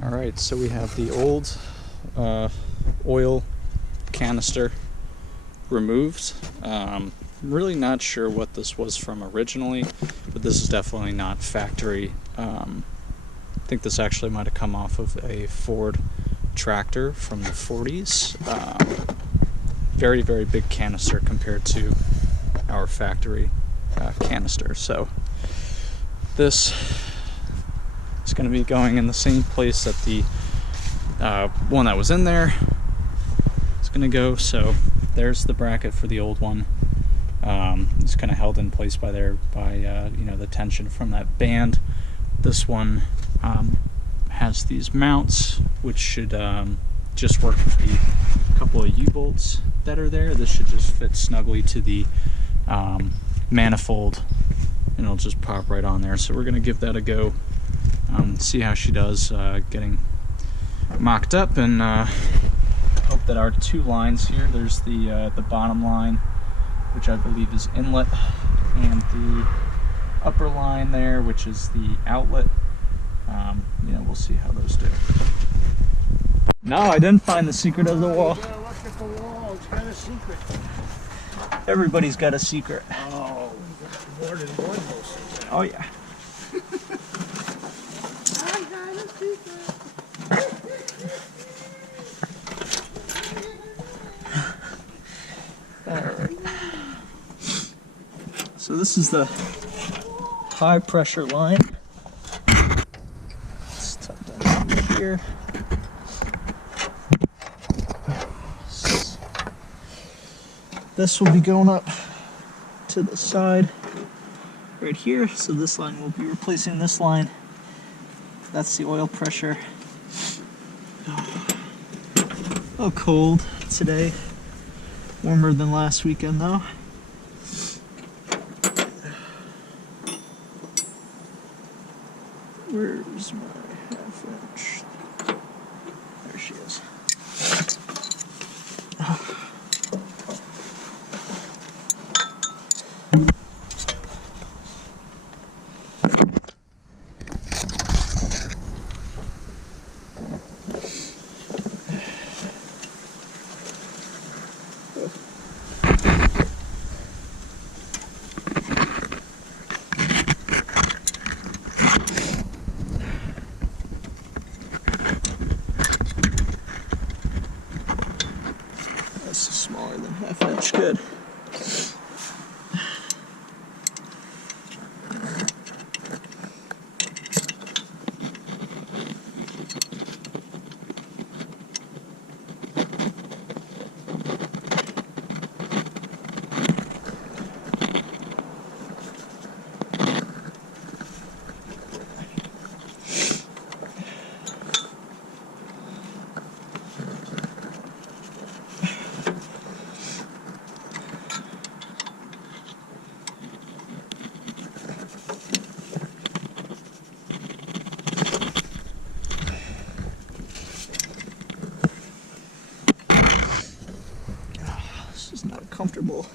Alright, so we have the old oil canister removed. I'm really not sure what this was from originally, but this is definitely not factory. I think this actually might have come off of a Ford tractor from the 40s. Very, very big canister compared to our factory canister. So this is going to be going in the same place that the one that was in there is going to go. So there's the bracket for the old one. It's kind of held in place by the tension from that band. This one has these mounts, which should just work with the couple of U-bolts that are there. This should just fit snugly to the manifold, and it'll just pop right on there. So we're going to give that a go, see how she does getting mocked up, and hope that our two lines here, there's the bottom line, which I believe is inlet, and the upper line there, which is the outlet. We'll see how those do. No, I didn't find the secret of the wall. You gotta look at the wall, it's got a secret. Everybody's got a secret. Oh, more than one will secret. Oh yeah. I got a secret. Alright. So this is the high pressure line. Let's tuck that in here. This will be going up to the side right here. So this line will be replacing this line. That's the oil pressure. Oh, cold today. Warmer than last weekend though. Where's my half inch? There she is. This is smaller than half inch, good. This is not a comfortable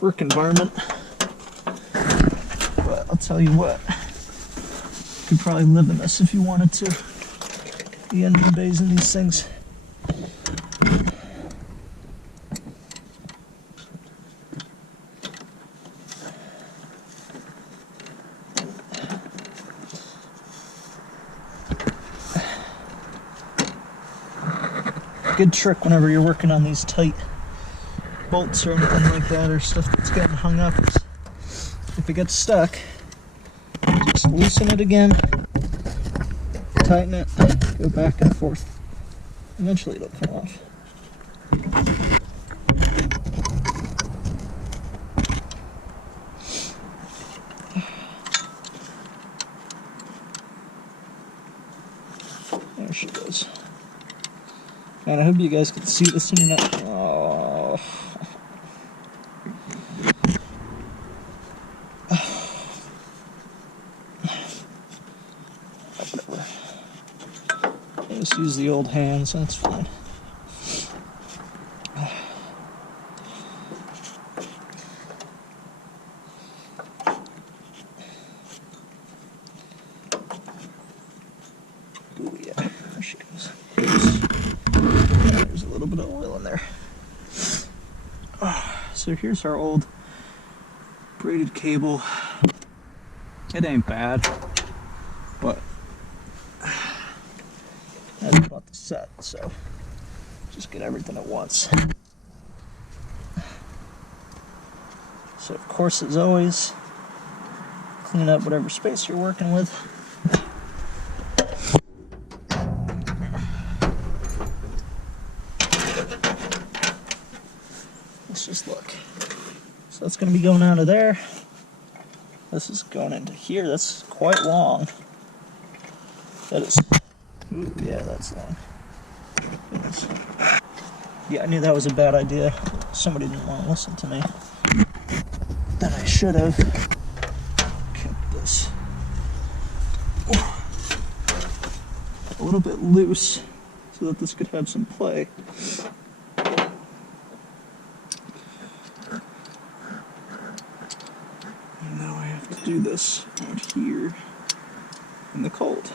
work environment, but I'll tell you what, you could probably live in this if you wanted to. The engine bays in these things. Good trick whenever you're working on these tight bolts or anything like that, or stuff that's getting hung up, is if it gets stuck, just loosen it again, tighten it, go back and forth. Eventually it'll come off. There she goes. And I hope you guys can see this in your net. Oh. Whatever. I just use the old hands, that's fine. little bit of oil in there. So here's our old braided cable. It ain't bad, but that's about the set, so just get everything at once. So of course, as always, clean up whatever space you're working with. Let's just look. So that's going to be going out of there. This is going into here. That's quite long. That is. Ooh, yeah, that's long. Goodness. Yeah, I knew that was a bad idea. Somebody didn't want to listen to me. Then I should have kept this a little bit loose so that this could have some play. And now I have to do this out here in the cold.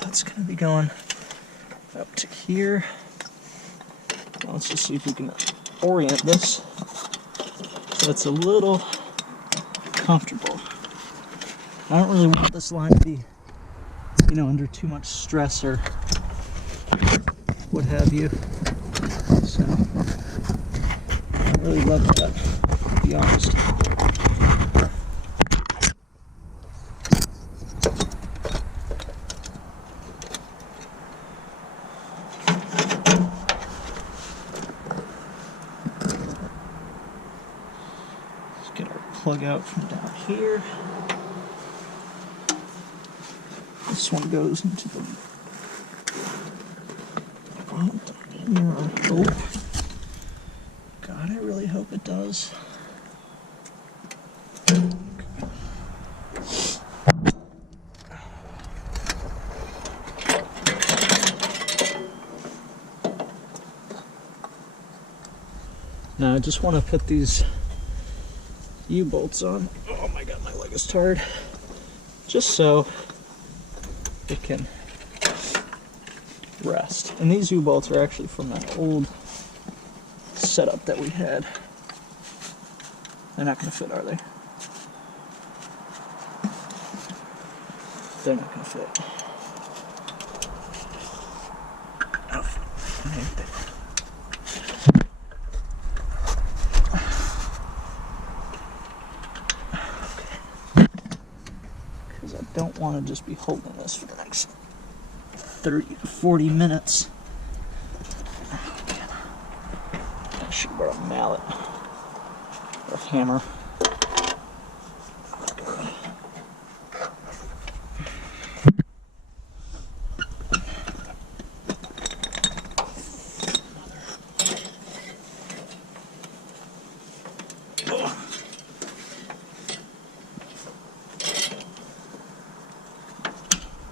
That's going to be going up to here. Now let's just see if we can orient this so it's a little comfortable. I don't really want this line to be, you know, under too much stress or what have you. So I don't really love that, to be honest. Get our plug out from down here. This one goes into the front here, I hope. God, I really hope it does. Now I just want to put these U-bolts on. Oh my god, my leg is tired. Just so it can rest. And these U-bolts are actually from that old setup that we had. They're not going to fit, are they? They're not going to fit. Oh, maybe they will. Don't want to just be holding this for the next 30 to 40 minutes. I should have brought a mallet or a hammer.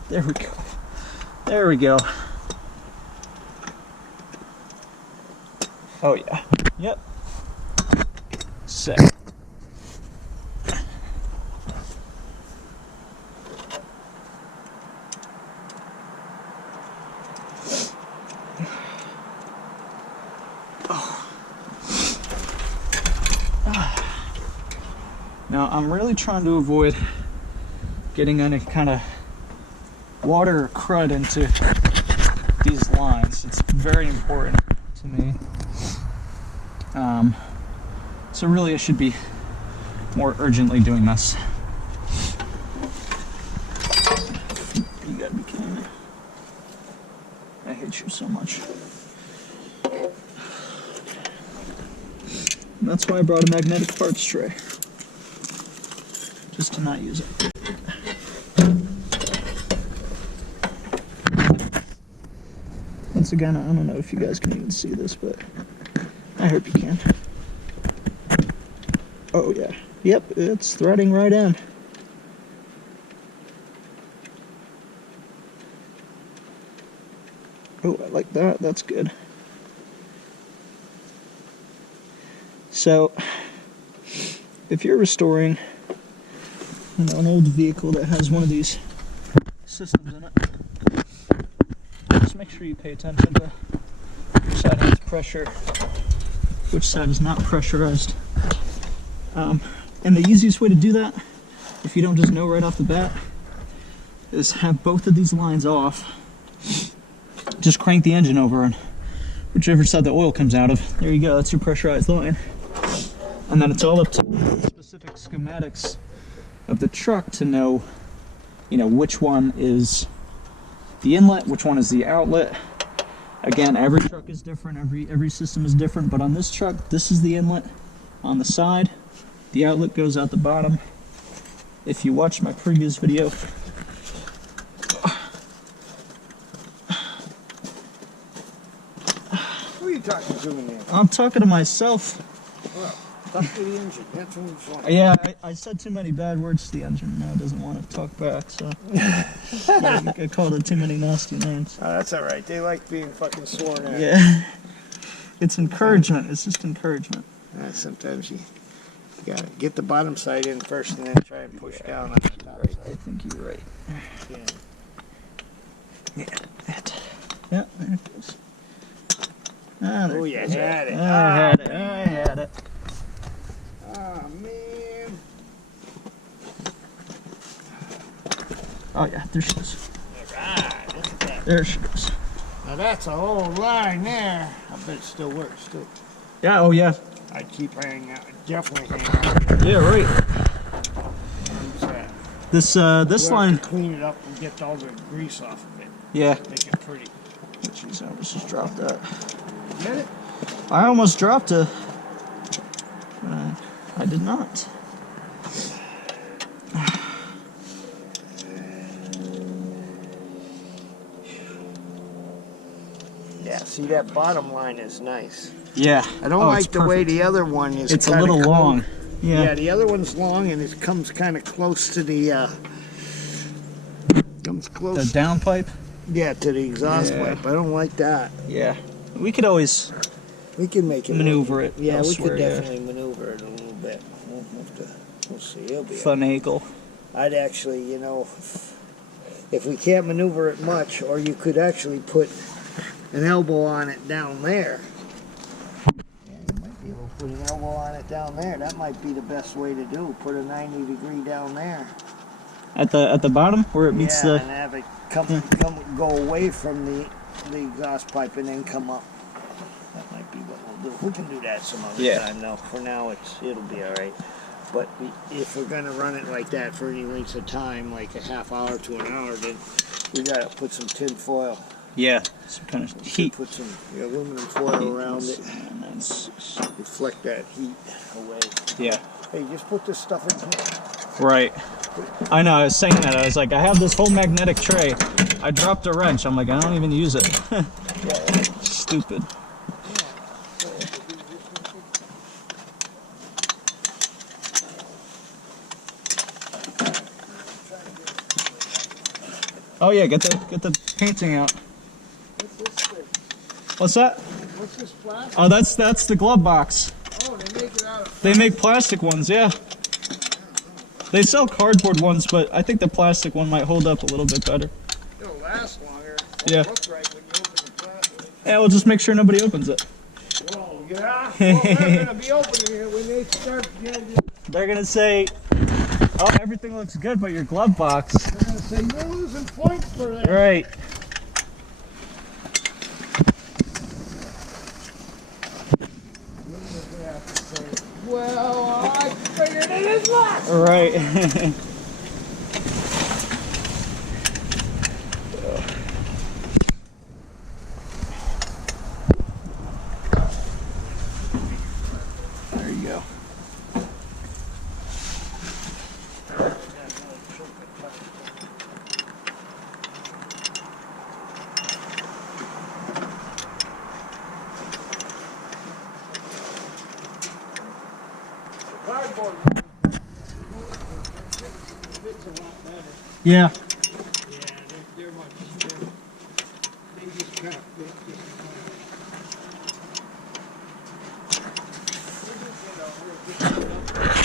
There we go. There we go. Oh yeah. Yep. Sick. Now I'm really trying to avoid getting any kind of water or crud into these lines. It's very important to me. So really I should be more urgently doing this. You gotta be kidding me. I hate you so much. That's why I brought a magnetic parts tray. Just to not use it. Once again, I don't know if you guys can even see this, but I hope you can. Oh yeah. Yep, it's threading right in. Oh, I like that. That's good. So, if you're restoring, an old vehicle that has one of these systems in it, just make sure you pay attention to which side has pressure, which side is not pressurized. And the easiest way to do that, if you don't just know right off the bat, is have both of these lines off. Just crank the engine over and whichever side the oil comes out of, there you go, that's your pressurized line. And then it's all up to specific schematics of the truck to know, which one is the inlet, which one is the outlet. Again, every truck is different, every system is different, but on this truck, this is the inlet on the side. The outlet goes out the bottom. If you watched my previous video, Who are you talking to in there? I'm talking to myself. Well, talk to the engine. That's what it's like. Yeah, I said too many bad words to the engine. Now it doesn't want to talk back, so I called it too many nasty names. Oh, that's all right. They like being fucking sworn at. Yeah, it's encouragement. It's just encouragement. Sometimes you gotta get the bottom side in first, and then try and push down on the top Right, side. I think you're right. Yeah. Yeah, there it goes. Ah, there Oh, it you goes. had it. I had it. I had it. Oh, man. Oh yeah, there she is. All right. Look at that. There she goes. Now, that's a whole line there. I bet it still works, too. Yeah. Oh yeah. I'd keep hanging out. Definitely hang out. Yeah. Right. Use that. This We'll line. have to clean it up and get all the grease off of it. Yeah. Make it pretty. Jeez, I almost just dropped that. Get it? I almost dropped it. I did not. Yeah, see, that bottom line is nice. Yeah. I don't like the way the other one is. It's a little long. Yeah. Yeah. The other one's long and it comes kind of close to the, comes The close, downpipe. yeah, to the exhaust Yeah. pipe. I don't like that. Yeah. We could always We can make it maneuver it. Yeah, elsewhere, we could definitely maneuver it a little bit. We'll have to, we'll see. It'll be. Finagle. I'd actually, if we can't maneuver it much, or you could actually put an elbow on it down there. Yeah, you might be able to put an elbow on it down there. That might be the best way to do. Put a 90-degree down there. At the bottom where it meets yeah, the. and have it go away from the exhaust pipe and then come up. That might be what we'll do. We can do that some other time. Though for now, it'll be all right. But if we're gonna run it like that for any length of time, like a half hour to an hour, then we gotta put some tin foil. Yeah. Some kind of heat. Put some aluminum foil around it. And then Deflect that heat away. yeah. Hey, just put this stuff in here. Right. I know, I was saying that. I was like, I have this whole magnetic tray. I dropped a wrench. I'm like, I don't even use it. Stupid. Oh yeah, get the painting out. What's this thing? What's that? What's this plastic? Oh, that's the glove box. Oh, they make it out of. They make plastic ones, yeah. They sell cardboard ones, but I think the plastic one might hold up a little bit better. It'll last longer. Yeah. Look right when you open the plastic. Yeah, we'll just make sure nobody opens it. Whoa, yeah. Well, they're gonna be opening it when they start. They're gonna say, "Oh, everything looks good, but your glove box." They're gonna say you're losing points for that. Right. Well, I figured it is last. Right. There you Yeah. They're much. They just kind of fit just fine.